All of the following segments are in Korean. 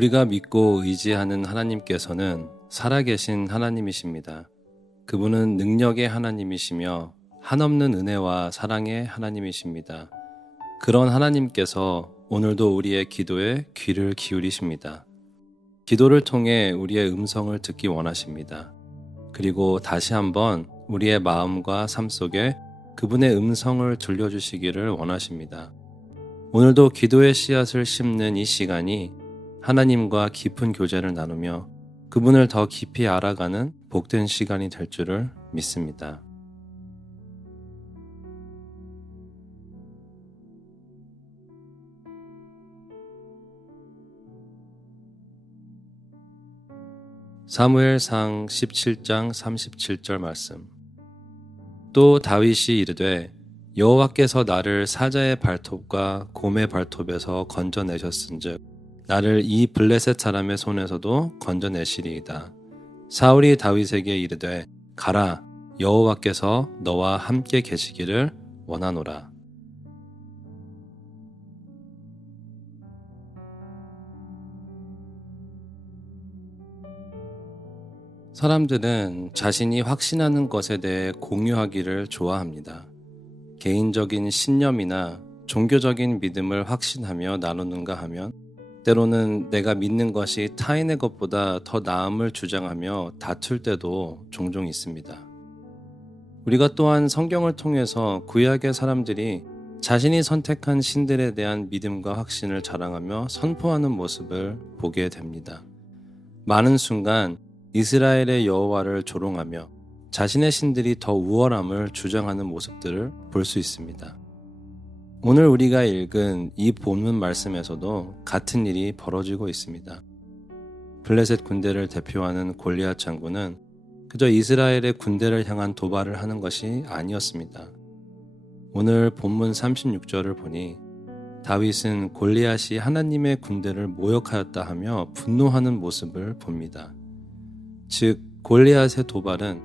우리가 믿고 의지하는 하나님께서는 살아계신 하나님이십니다. 그분은 능력의 하나님이시며 한없는 은혜와 사랑의 하나님이십니다. 그런 하나님께서 오늘도 우리의 기도에 귀를 기울이십니다. 기도를 통해 우리의 음성을 듣기 원하십니다. 그리고 다시 한번 우리의 마음과 삶 속에 그분의 음성을 들려주시기를 원하십니다. 오늘도 기도의 씨앗을 심는 이 시간이 하나님과 깊은 교제를 나누며 그분을 더 깊이 알아가는 복된 시간이 될 줄을 믿습니다. 사무엘상 17장 37절 말씀. 또 다윗이 이르되 여호와께서 나를 사자의 발톱과 곰의 발톱에서 건져내셨은즉 나를 이 블레셋 사람의 손에서도 건져내시리이다. 사울이 다윗에게 이르되 가라, 여호와께서 너와 함께 계시기를 원하노라. 사람들은 자신이 확신하는 것에 대해 공유하기를 좋아합니다. 개인적인 신념이나 종교적인 믿음을 확신하며 나누는가 하면 때로는 내가 믿는 것이 타인의 것보다 더 나음을 주장하며 다툴 때도 종종 있습니다. 우리가 또한 성경을 통해서 구약의 사람들이 자신이 선택한 신들에 대한 믿음과 확신을 자랑하며 선포하는 모습을 보게 됩니다. 많은 순간 이스라엘의 여호와를 조롱하며 자신의 신들이 더 우월함을 주장하는 모습들을 볼 수 있습니다. 오늘 우리가 읽은 이 본문 말씀에서도 같은 일이 벌어지고 있습니다. 블레셋 군대를 대표하는 골리앗 장군은 그저 이스라엘의 군대를 향한 도발을 하는 것이 아니었습니다. 오늘 본문 36절을 보니 다윗은 골리앗이 하나님의 군대를 모욕하였다 하며 분노하는 모습을 봅니다. 즉 골리앗의 도발은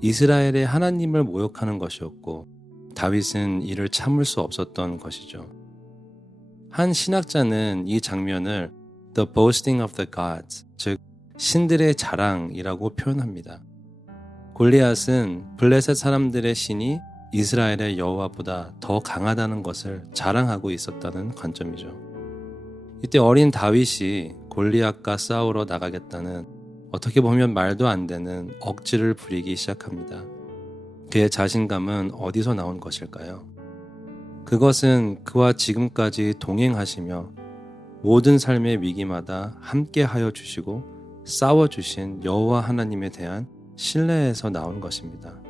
이스라엘의 하나님을 모욕하는 것이었고 다윗은 이를 참을 수 없었던 것이죠. 한 신학자는 이 장면을 The Boasting of the Gods, 즉 신들의 자랑이라고 표현합니다. 골리앗은 블레셋 사람들의 신이 이스라엘의 여호와보다 더 강하다는 것을 자랑하고 있었다는 관점이죠. 이때 어린 다윗이 골리앗과 싸우러 나가겠다는 어떻게 보면 말도 안 되는 억지를 부리기 시작합니다. 그의 자신감은 어디서 나온 것일까요? 그것은 그와 지금까지 동행하시며 모든 삶의 위기마다 함께하여 주시고 싸워주신 여호와 하나님에 대한 신뢰에서 나온 것입니다.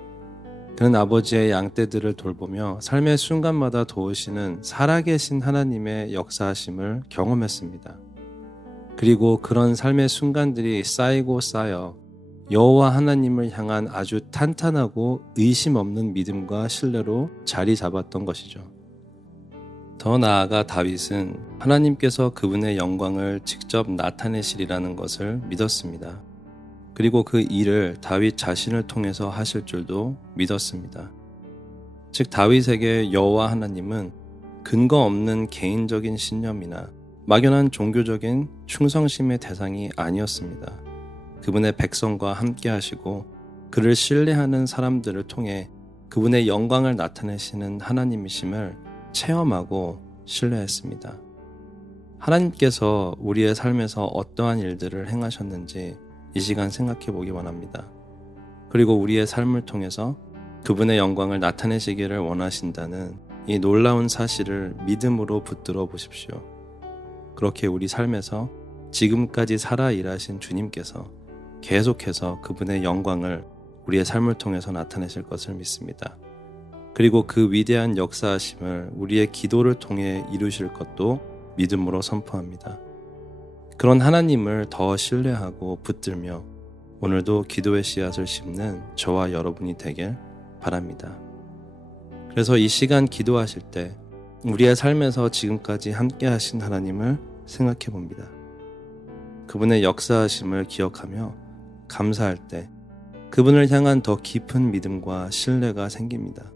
그는 아버지의 양떼들을 돌보며 삶의 순간마다 도우시는 살아계신 하나님의 역사하심을 경험했습니다. 그리고 그런 삶의 순간들이 쌓이고 쌓여 여호와 하나님을 향한 아주 탄탄하고 의심 없는 믿음과 신뢰로 자리 잡았던 것이죠. 더 나아가 다윗은 하나님께서 그분의 영광을 직접 나타내시리라는 것을 믿었습니다. 그리고 그 일을 다윗 자신을 통해서 하실 줄도 믿었습니다. 즉 다윗에게 여호와 하나님은 근거 없는 개인적인 신념이나 막연한 종교적인 충성심의 대상이 아니었습니다. 그분의 백성과 함께 하시고 그를 신뢰하는 사람들을 통해 그분의 영광을 나타내시는 하나님이심을 체험하고 신뢰했습니다. 하나님께서 우리의 삶에서 어떠한 일들을 행하셨는지 이 시간 생각해 보기 원합니다. 그리고 우리의 삶을 통해서 그분의 영광을 나타내시기를 원하신다는 이 놀라운 사실을 믿음으로 붙들어 보십시오. 그렇게 우리 삶에서 지금까지 살아 일하신 주님께서 계속해서 그분의 영광을 우리의 삶을 통해서 나타내실 것을 믿습니다. 그리고 그 위대한 역사하심을 우리의 기도를 통해 이루실 것도 믿음으로 선포합니다. 그런 하나님을 더 신뢰하고 붙들며 오늘도 기도의 씨앗을 심는 저와 여러분이 되길 바랍니다. 그래서 이 시간 기도하실 때 우리의 삶에서 지금까지 함께 하신 하나님을 생각해 봅니다. 그분의 역사하심을 기억하며 감사할 때 그분을 향한 더 깊은 믿음과 신뢰가 생깁니다.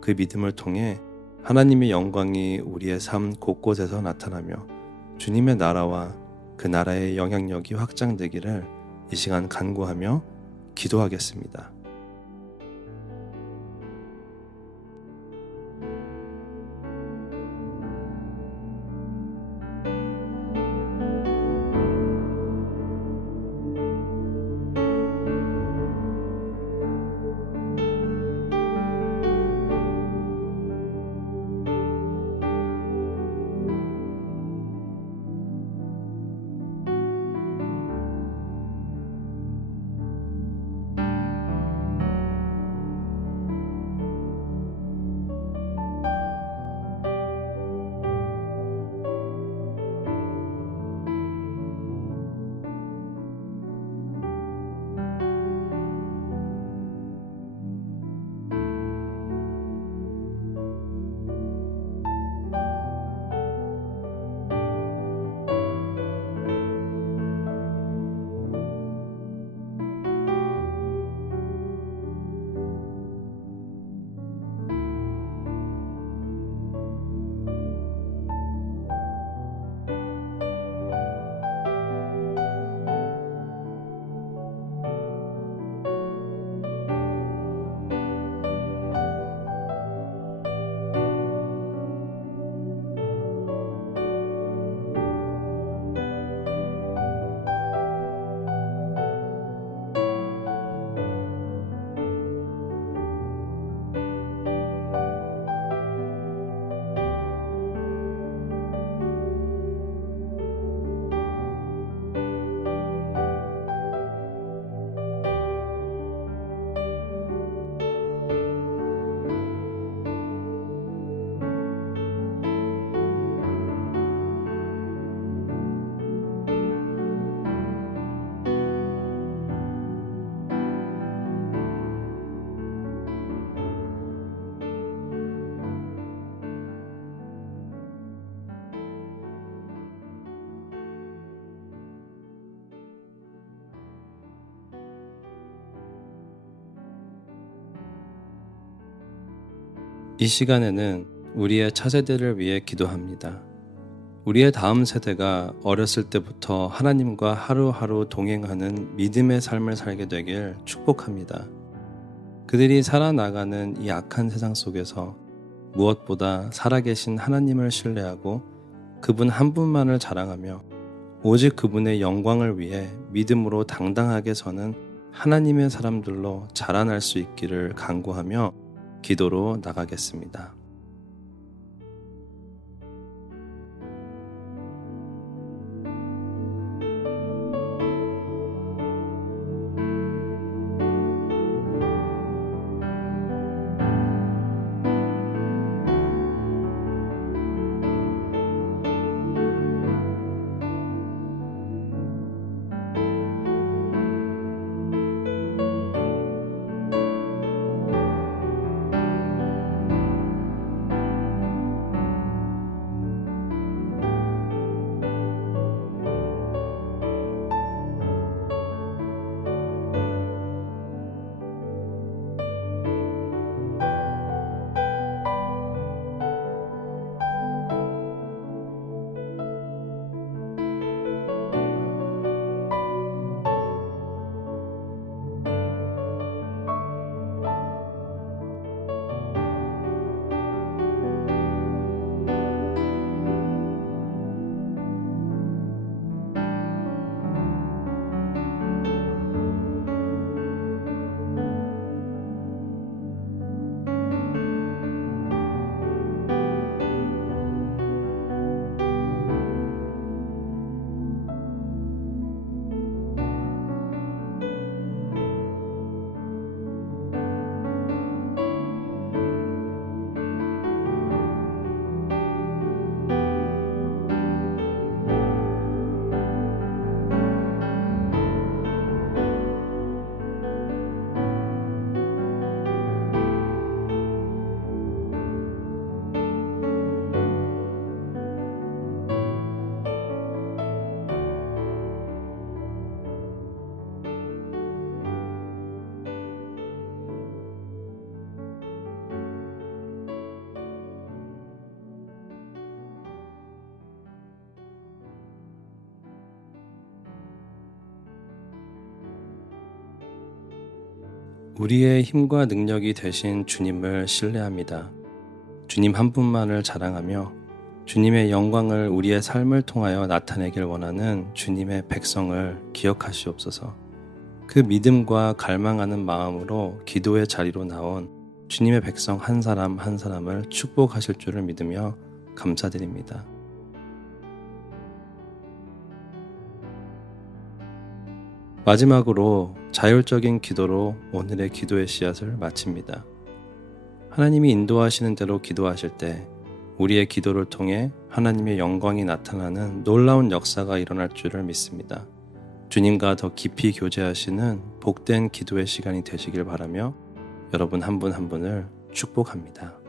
그 믿음을 통해 하나님의 영광이 우리의 삶 곳곳에서 나타나며 주님의 나라와 그 나라의 영향력이 확장되기를 이 시간 간구하며 기도하겠습니다. 이 시간에는 우리의 차세대를 위해 기도합니다. 우리의 다음 세대가 어렸을 때부터 하나님과 하루하루 동행하는 믿음의 삶을 살게 되길 축복합니다. 그들이 살아나가는 이 악한 세상 속에서 무엇보다 살아계신 하나님을 신뢰하고 그분 한 분만을 자랑하며 오직 그분의 영광을 위해 믿음으로 당당하게 서는 하나님의 사람들로 자라날 수 있기를 간구하며 기도로 나가겠습니다. 우리의 힘과 능력이 되신 주님을 신뢰합니다. 주님 한 분만을 자랑하며 주님의 영광을 우리의 삶을 통하여 나타내길 원하는 주님의 백성을 기억하시옵소서. 그 믿음과 갈망하는 마음으로 기도의 자리로 나온 주님의 백성 한 사람 한 사람을 축복하실 줄을 믿으며 감사드립니다. 마지막으로 자율적인 기도로 오늘의 기도의 씨앗을 마칩니다. 하나님이 인도하시는 대로 기도하실 때 우리의 기도를 통해 하나님의 영광이 나타나는 놀라운 역사가 일어날 줄을 믿습니다. 주님과 더 깊이 교제하시는 복된 기도의 시간이 되시길 바라며 여러분 한 분 한 분을 축복합니다.